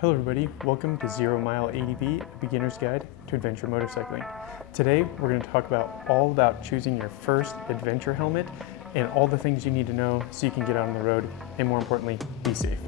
Hello everybody, welcome to 0 Mile ADV, a beginner's guide to adventure motorcycling. Today we're going to talk all about choosing your first adventure helmet and all the things you need to know so you can get out on the road and, more importantly, be safe.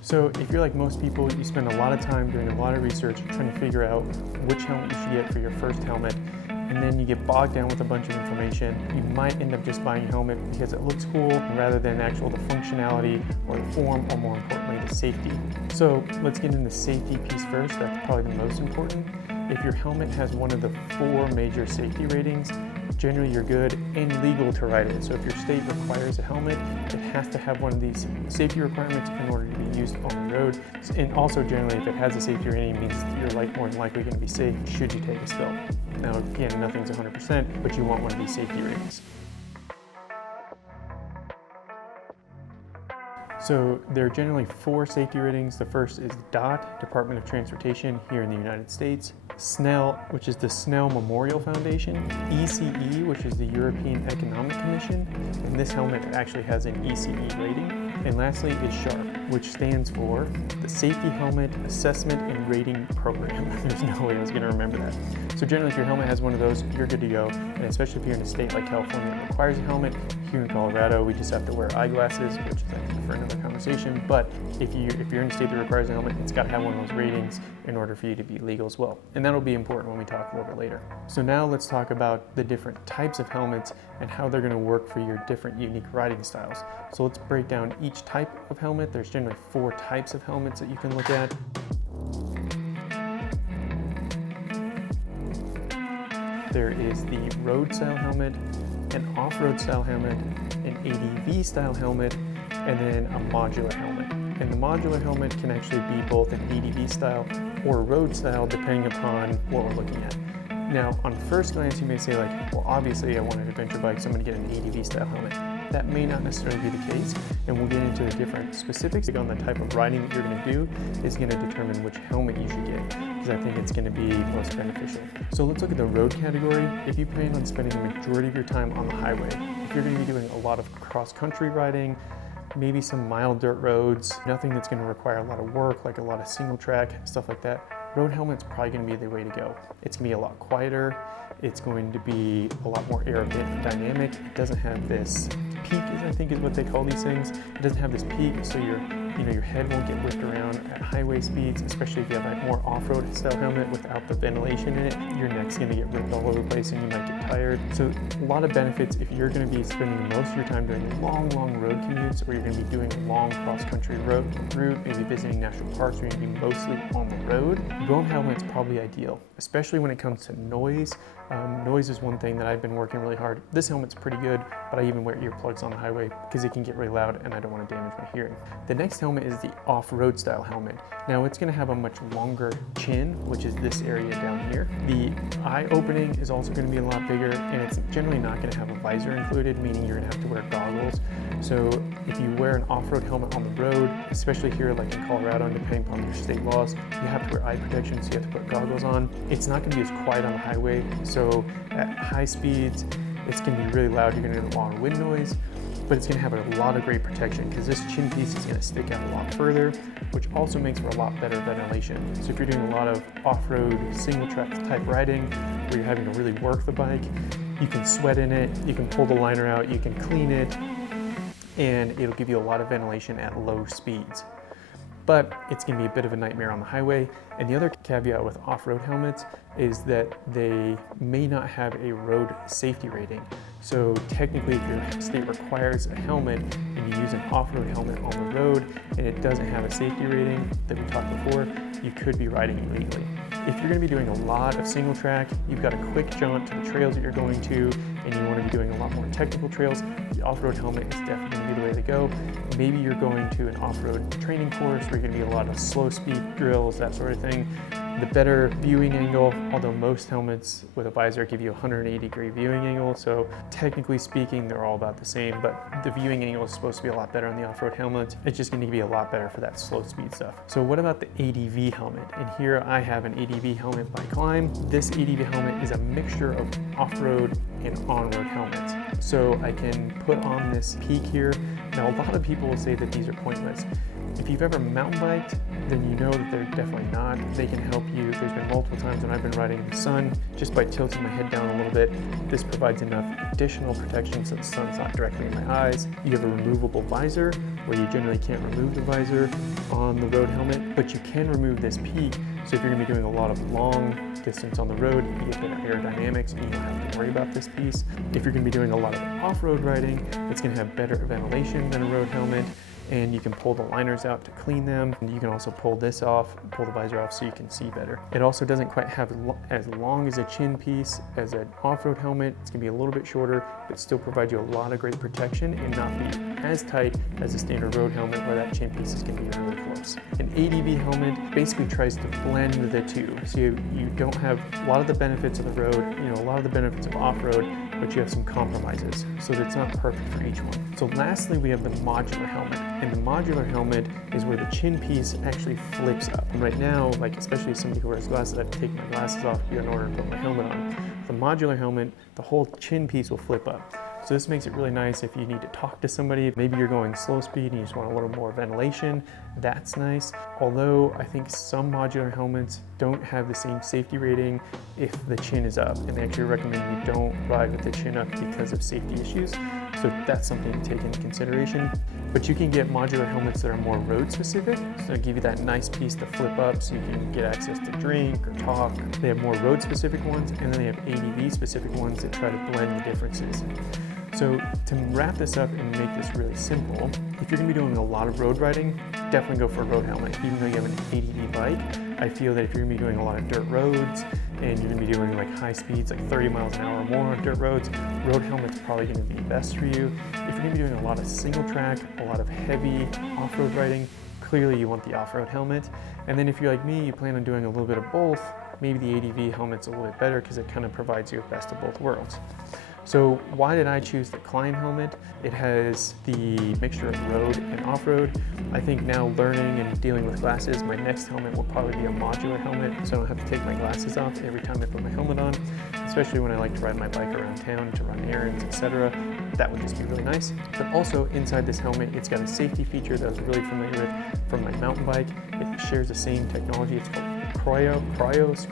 So if you're like most people, you spend a lot of time doing a lot of research trying to figure out which helmet you should get for your first helmet, and then you get bogged down with a bunch of information. You might end up just buying a helmet because it looks cool rather than the functionality or the form, or more importantly, the safety. So let's get into the safety piece first. That's probably the most important. If your helmet has one of the 4 major safety ratings, generally you're good and legal to ride it. So if your state requires a helmet, it has to have one of these safety requirements in order to be used on the road. And also generally, if it has a safety rating, it means you're more than likely going to be safe should you take a spill. Now again, nothing's 100%, but you want one of these safety ratings. So there are generally 4 safety ratings. The first is DOT, Department of Transportation here in the United States, SNEL, which is the Snell Memorial Foundation, ECE, which is the European Economic Commission, and this helmet actually has an ECE rating. And lastly is SHARP, which stands for the Safety Helmet Assessment and Rating Program. There's no way I was going to remember that. So generally, if your helmet has one of those, you're good to go. And especially if you're in a state like California that requires a helmet. Here in Colorado, we just have to wear eyeglasses, which is actually for another conversation. But if you're in a state that requires a helmet, it's got to have one of those ratings in order for you to be legal as well. And that'll be important when we talk a little bit later. So now let's talk about the different types of helmets and how they're going to work for your different unique riding styles. So let's break down each type of helmet. There's generally 4 types of helmets that you can look at. There is the road style helmet, an off-road style helmet, an ADV style helmet, and then a modular helmet. And the modular helmet can actually be both an ADV style or road style depending upon what we're looking at. Now, on first glance, you may say well, obviously I want an adventure bike, so I'm going to get an ADV style helmet. That may not necessarily be the case, and we'll get into the different specifics on the type of riding that you're going to do is going to determine which helmet you should get, because I think it's going to be most beneficial. So let's look at the road category. If you plan on spending the majority of your time on the highway, if you're going to be doing a lot of cross-country riding, maybe some mild dirt roads, nothing that's going to require a lot of work, like a lot of single track, stuff like that, road helmet's probably going to be the way to go. It's going to be a lot quieter. It's going to be a lot more aerodynamic. It doesn't have this peak, I think is what they call these things. It doesn't have this peak, so your head won't get whipped around at highway speeds, especially if you have a more off-road style helmet without the ventilation in it. Your neck's going to get ripped all over the place and you might get tired. So a lot of benefits if you're going to be spending most of your time doing long road commutes, or you're going to be doing a long cross-country route, maybe visiting national parks, where you're going to be mostly on the road. Road helmet's probably ideal, especially when it comes to noise. Noise is one thing that I've been working really hard. This helmet's pretty good, but I even wear earplugs on the highway because it can get really loud and I don't want to damage my hearing. The next helmet is the off-road style helmet. Now it's going to have a much longer chin, which is this area down here. The eye opening is also going to be a lot bigger, and it's generally not going to have a visor included, meaning you're going to have to wear goggles. So if you wear an off-road helmet on the road, especially here like in Colorado, and depending upon your state laws, you have to wear eye protection, so you have to put goggles on. It's not going to be as quiet on the highway, so at high speeds, it's going to be really loud. You're going to get a lot of wind noise, but it's going to have a lot of great protection because this chin piece is going to stick out a lot further, which also makes for a lot better ventilation. So if you're doing a lot of off-road single track type riding where you're having to really work the bike, you can sweat in it, you can pull the liner out, you can clean it, and it'll give you a lot of ventilation at low speeds. But it's going to be a bit of a nightmare on the highway. And the other caveat with off-road helmets is that they may not have a road safety rating. So technically, if your state requires a helmet and you use an off-road helmet on the road and it doesn't have a safety rating that we talked before, you could be riding illegally. If you're going to be doing a lot of single track, you've got a quick jaunt to the trails that you're going to, and you want to be doing a lot more technical trails, the off-road helmet is definitely going to be the way to go. Maybe you're going to an off-road training course where you're going to be a lot of slow speed drills, that sort of thing. The better viewing angle, although most helmets with a visor give you a 180-degree viewing angle, so technically speaking, they're all about the same, but the viewing angle is supposed to be a lot better on the off-road helmets. It's just gonna be a lot better for that slow speed stuff. So what about the ADV helmet? And here I have an ADV helmet by Climb. This ADV helmet is a mixture of off-road and on-road helmets. So I can put on this peak here. Now, a lot of people will say that these are pointless. If you've ever mountain biked, then you know that they're definitely not. They can help you. There's been multiple times when I've been riding in the sun, just by tilting my head down a little bit, this provides enough additional protection so the sun's not directly in my eyes. You have a removable visor, where you generally can't remove the visor on the road helmet, but you can remove this peak. So if you're gonna be doing a lot of long distance on the road, you get better aerodynamics and you don't have to worry about this piece. If you're gonna be doing a lot of off-road riding, it's gonna have better ventilation than a road helmet, and you can pull the liners out to clean them. And you can also pull this off, pull the visor off so you can see better. It also doesn't quite have as long as a chin piece as an off-road helmet. It's gonna be a little bit shorter, but still provide you a lot of great protection and not be as tight as a standard road helmet where that chin piece is gonna be really close. An ADV helmet basically tries to blend the two. So you don't have a lot of the benefits of the road, a lot of the benefits of off-road, but you have some compromises, so that it's not perfect for each one. So lastly, we have the modular helmet. And the modular helmet is where the chin piece actually flips up. And right now, like especially as somebody who wears glasses, I have to take my glasses off here in order to put my helmet on. The modular helmet, the whole chin piece will flip up. So this makes it really nice if you need to talk to somebody. Maybe you're going slow speed and you just want a little more ventilation. That's nice. Although I think some modular helmets don't have the same safety rating if the chin is up. And they actually recommend you don't ride with the chin up because of safety issues. So that's something to take into consideration. But you can get modular helmets that are more road specific. So they give you that nice piece to flip up so you can get access to drink or talk. They have more road specific ones, and then they have ADV specific ones that try to blend the differences. So to wrap this up and make this really simple, if you're gonna be doing a lot of road riding, definitely go for a road helmet. Even though you have an ADV bike, I feel that if you're gonna be doing a lot of dirt roads and you're gonna be doing like high speeds, like 30 miles an hour or more on dirt roads, road helmet's probably gonna be best for you. If you're gonna be doing a lot of single track, a lot of heavy off-road riding, clearly you want the off-road helmet. And then if you're like me, you plan on doing a little bit of both, maybe the ADV helmet's a little bit better because it kind of provides you the best of both worlds. So why did I choose the Climb helmet? It has the mixture of road and off-road. I think now learning and dealing with glasses, my next helmet will probably be a modular helmet, so I don't have to take my glasses off every time I put my helmet on, especially when I like to ride my bike around town to run errands, etc. That would just be really nice. But also inside this helmet, it's got a safety feature that I was really familiar with from my mountain bike. It shares the same technology. It's called Cryos.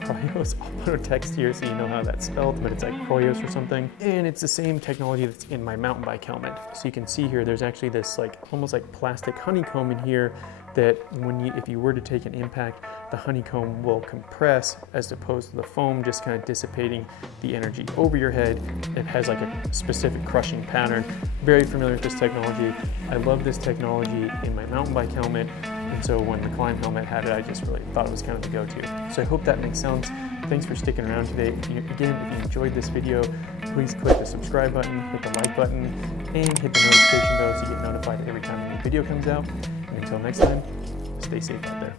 I'll put a text here so you know how that's spelled, but it's like Cryos or something. And it's the same technology that's in my mountain bike helmet. So you can see here, there's actually this like almost like plastic honeycomb in here that if you were to take an impact, the honeycomb will compress as opposed to the foam just kind of dissipating the energy over your head. It has like a specific crushing pattern. Very familiar with this technology. I love this technology in my mountain bike helmet. And so when the Climb helmet had it, I just really thought it was kind of the go-to. So I hope that makes sense. Thanks for sticking around today. If you enjoyed this video, please click the subscribe button, hit the like button, and hit the notification bell so you get notified every time a new video comes out. And until next time, stay safe out there.